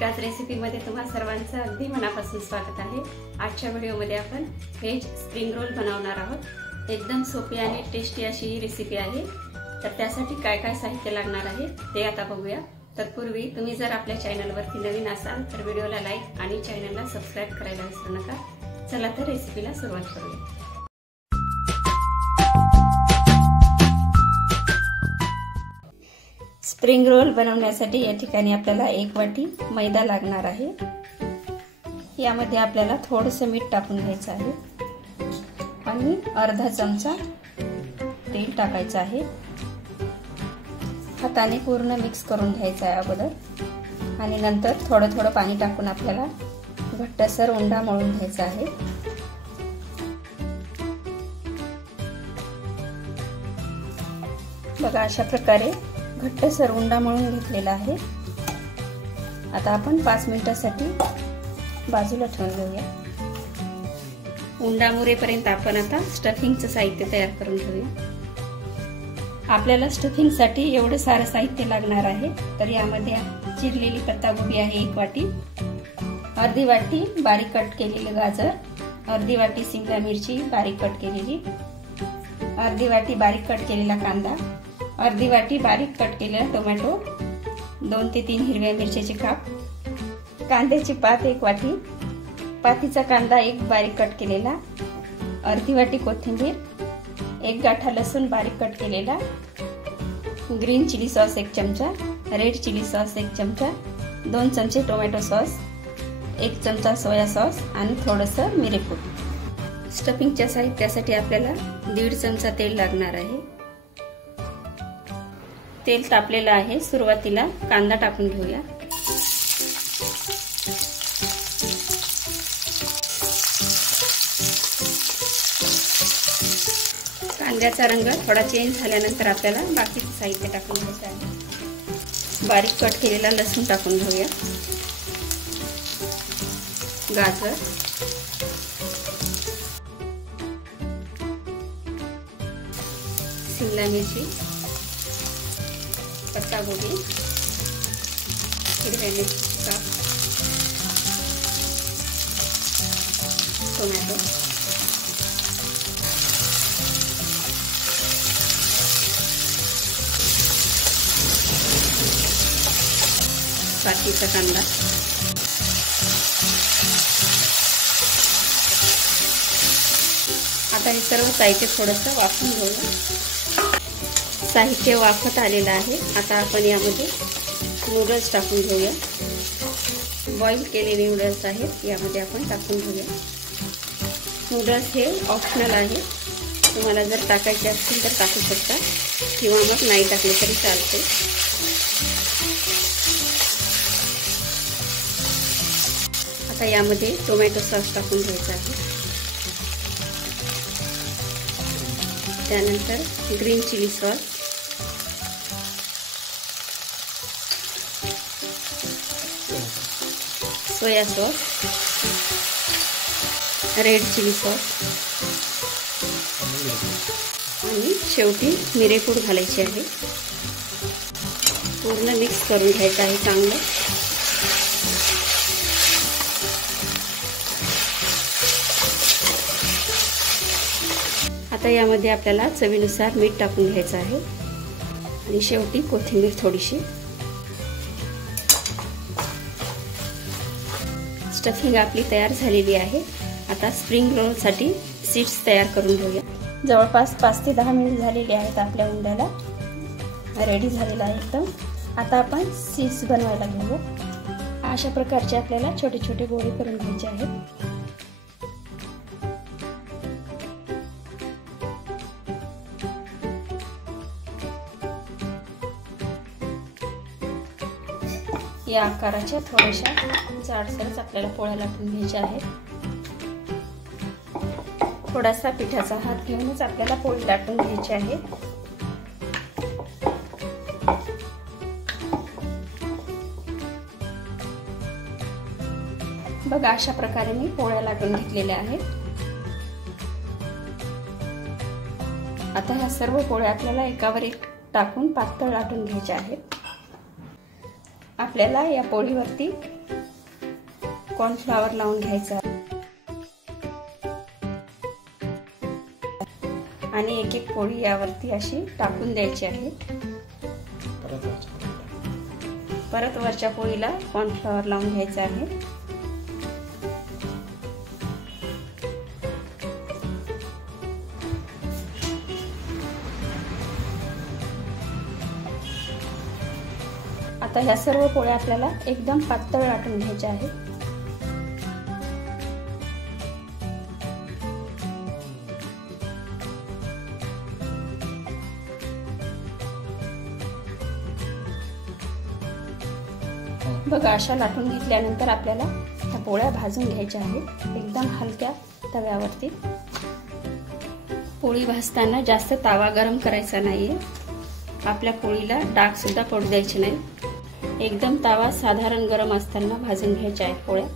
Monika's रेसिपीमध्ये तुम्हा सर्वांचं अगदी मनापासून स्वागत आहे। आजच्या व्हिडिओमध्ये आपण व्हेज स्प्रिंग रोल बनवणार आहोत। एकदम सोपी आणि टेस्टी अशी ही रेसिपी आहे। तर त्यासाठी काय काय साहित्य लागणार आहे ते आता बघूया। तत्पूर्वी तुम्ही जर आपल्या चॅनलवरती नवीन असाल तर व्हिडिओला लाईक आणि चॅनलला सबस्क्राइब करायला विसरू नका। चला तर रेसिपीला सुरुवात करूया। स्प्रिंग रोल बनवण्यासाठी या ठिकाणी आपल्याला 1 वाटी मैदा लागणार आहे। यामध्ये आपल्याला थोडंसं मीठ टाकून घ्यायचं आहे आणि अर्धा चमचा तेल टाकायचं आहे। हाताने पूर्ण मिक्स करून घ्यायचं आहे अगोदर आणि नंतर थोडं थोडं पाणी टाकून आपल्याला घट्टसर उंडा मळून घ्यायचा आहे। बघा अशा प्रकारे घट्टसर उंडा मळून घेतलेला आहे। आता आपण 5 मिनिटांसाठी बाजूला ठेवून घेऊया। उंडा मुरेपर्यंत आपण आता स्टफिंगचं साहित्य तयार करून घेऊया। आपल्याला स्टफिंगसाठी एवढं सारं साहित्य लागणार आहे। तर यामध्ये चिरलेली पत्तागोबी आहे 1 वाटी, अर्धी वाटी बारीक कट केलेले गाजर, अर्धी वाटी शिमला मिरची बारीक कट केलेली, अर्धी वाटी बारीक कट केलेला कांदा, अर्धी वाटी बारीक कट केलेला टोमॅटो, 2 ते 3 हिरव्या मिरच्याचे काप, कांद्याची पात 1 वाटी, पातीचा कांदा 1 बारीक कट केलेला, अर्धी वाटी कोथिंबीर, 1 गाठा लसूण बारीक कट केलेला, ग्रीन चिली सॉस 1 चमचा, रेड चिली सॉस 1 चमचा, 2 चमचे टोमॅटो सॉस, 1 चमचा सोया सॉस आणि थोडंसं मिरेपूड। स्टफिंगच्या साहित्यासाठी आपल्याला 1.5 चमचा तेल लागणार आहे। तेल तापलेलं आहे। सुरुवातीला कांदा टाकून घेऊया। कांद्याचा रंग थोडा चेंज झाल्यानंतर आपल्याला बाकीचे साहित्य टाकून घ्यायचे आहे। बारीक कट केलेला लसूण टाकून घेऊया, गाजर, शिमला मिरची, पत्तागोबी, हिरव्या मिरची काप, टोमॅटो, पातीचा कांदा, आता हे सर्व साहित्य थोडंसं वाफवून घेऊया। साहित्य वाफत आलेलं आहे। आता आपण यामध्ये नूडल्स टाकून घेऊया। बॉईल केलेले नूडल्स आहेत, यामध्ये आपण टाकून घेऊया। नूडल्स हे ऑप्शनल आहे, तुम्हाला जर टाकायचे असतील तर टाकू शकता किंवा मग नाही टाकले तरी चालते। आता यामध्ये टोमॅटो सॉस टाकून घ्यायचा आहे, त्यानंतर green chilli sauce, soya sauce, red chilli sauce आणि शेवटी मिरेपूड घालायची आहे। पूर्ण मिक्स करून घ्यायचं आहे चांगलं। आता यामध्ये आपल्याला चवीनुसार मीठ टाकून घ्यायचं आहे आणि शेवटी कोथिंबीर थोडीशी। स्टफिंग आपली तयार झालेली आहे। आता स्प्रिंग रोलसाठी सीड्स तयार करून घेऊया। जवळपास 5 ते 10 मिनिट झालेली आहेत आपल्या उंड्याला, रेडी झालेला आहे एकदम। आता आपण सीड्स बनवायला घेऊया। अशा प्रकारचे आपल्याला छोटे छोटे गोळे करून घ्यायचे आहेत। या आकाराच्या थोड्याशा जाडसरच आपल्याला पोळ्या लाटून घ्यायच्या आहेत। थोडासा पिठाचा हात घेऊनच आपल्याला पोळी लाटून घ्यायची आहे। बघा अशा प्रकारे मी पोळ्या लाटून घेतलेल्या आहेत। आता ह्या सर्व पोळ्या आपल्याला एकावर एक टाकून पातळ लाटून घ्यायच्या आहेत। आपल्याला या पोळीवरती कॉर्नफ्लॉवर लावून घ्यायचा आणि एक एक पोळी यावरती अशी टाकून द्यायची आहे। परत वरच्या पोळीला कॉर्नफ्लॉवर लावून घ्यायचा आहे। आता ह्या सर्व पोळ्या आपल्याला एकदम पातळ लाटून घ्यायच्या आहेत। बघा अशा लाटून घेतल्यानंतर आपल्याला ह्या पोळ्या भाजून घ्यायच्या आहेत एकदम हलक्या तव्यावरती। पोळी भाजताना जास्त तावा गरम करायचा नाहीये, आपल्या पोळीला डाग सुद्धा पडू द्यायचे नाही। एकदम तावा साधारण गरम असताना भाजून घ्यायच्या आहेत पोळ्या।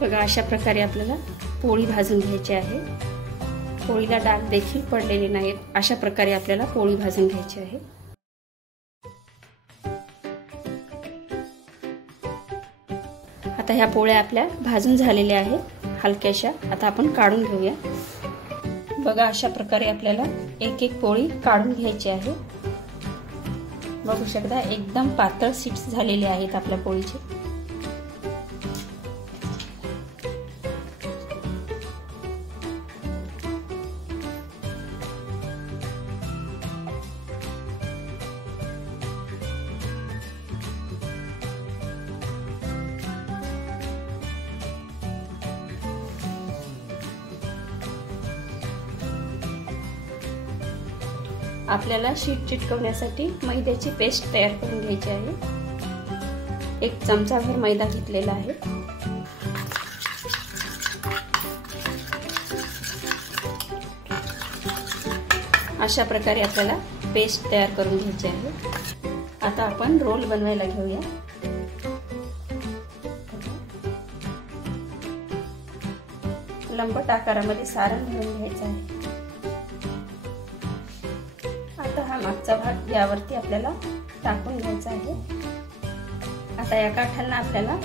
बघा अशा प्रकारे आपल्याला पोळी भाजून घ्यायची आहे। पोळीला डाग देखील पडलेले नाहीत, अशा प्रकारे आपल्याला पोळी भाजून घ्यायची आहे। आता ह्या पोळ्या आपल्या भाजून झालेल्या आहेत हलक्याशा। आता आपण काढून घेऊया। बघा अशा प्रकारे आपल्याला एक एक पोळी काढून घ्यायची आहे। बघू शकता एकदम पातळ सीट्स झालेले आहेत आपल्या पोळीचे। आपल्याला शीट चिटकवण्यासाठी मैद्याची पेस्ट तयार करून घ्यायची आहे। 1 चमचाभर मैदा घेतलेला आहे। अशा प्रकारे आपल्याला पेस्ट तयार करून घ्यायची आहे। आता आपण रोल बनवायला घेऊया। लंबट आकारामध्ये सारण भरून घ्यायचं आहे। आता हा मागचा भाग यावरती आपल्याला टाकून घ्यायचा आहे। आता या काठांना आपल्याला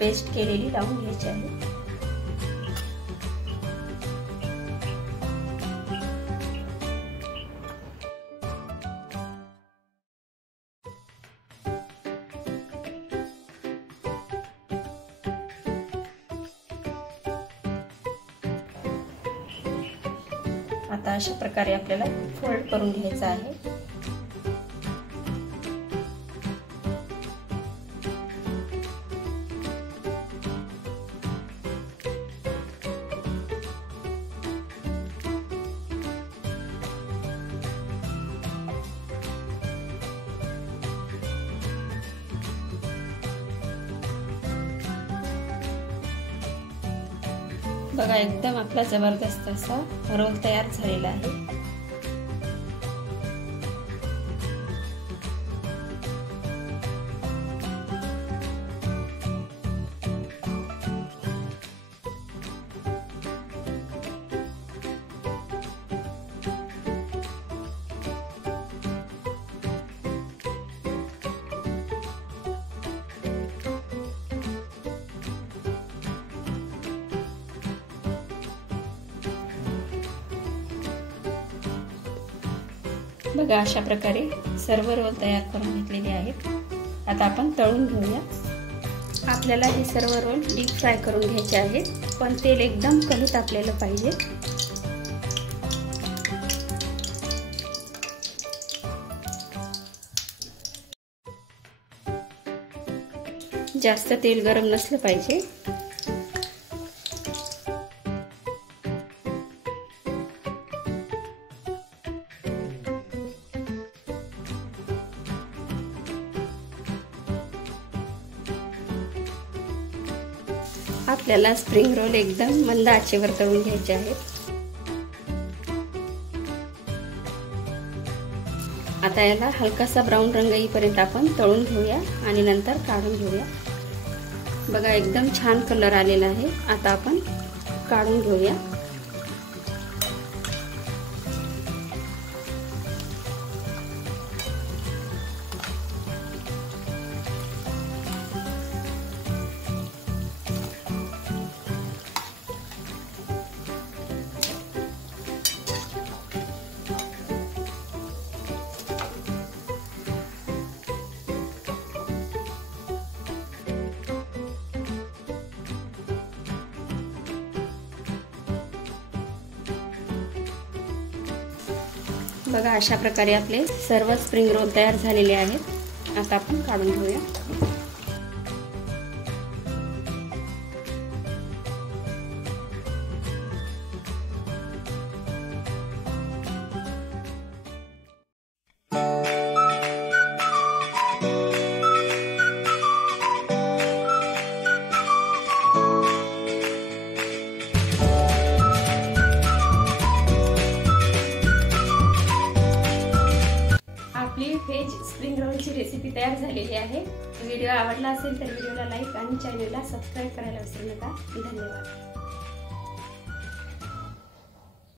पेस्ट केलेली लावून घ्यायची आहे। आता अशा प्रकारे आपल्याला फोल्ड करून घ्यायचा आहे। बघा एकदम आपला जबरदस्त असा रोल तयार झालेला आहे। बघा अशा प्रकारे सर्व रोल तयार करून घेतलेले आहेत। आता आपण तळून घेऊया। आपल्याला हे सर्व रोल डीप फ्राय करून घ्यायचे आहेत, पण तेल एकदम कमी तापलेलं पाहिजे। जास्त तेल गरम नसलं पाहिजे। आपल्याला स्प्रिंग रोल एकदम मंद आचेवर तळून घ्यायचे आहेत। आता याला हलकासा ब्राऊन रंग येईपर्यंत आपण तळून घेऊया आणि नंतर काढून घेऊया। बघा एकदम छान कलर आलेला आहे। आता आपण काढून घेऊया। बघा अशा प्रकारे आपले सर्व स्प्रिंग रोल तयार झालेले आहेत। आता आपण काढून घेऊया। आपली व्हेज स्प्रिंग रोलची रेसिपी तयार झालेली आहे। व्हिडिओ आवडला असेल तर व्हिडिओला लाईक आणि चॅनलला सबस्क्राईब करायला विसरू नका। धन्यवाद।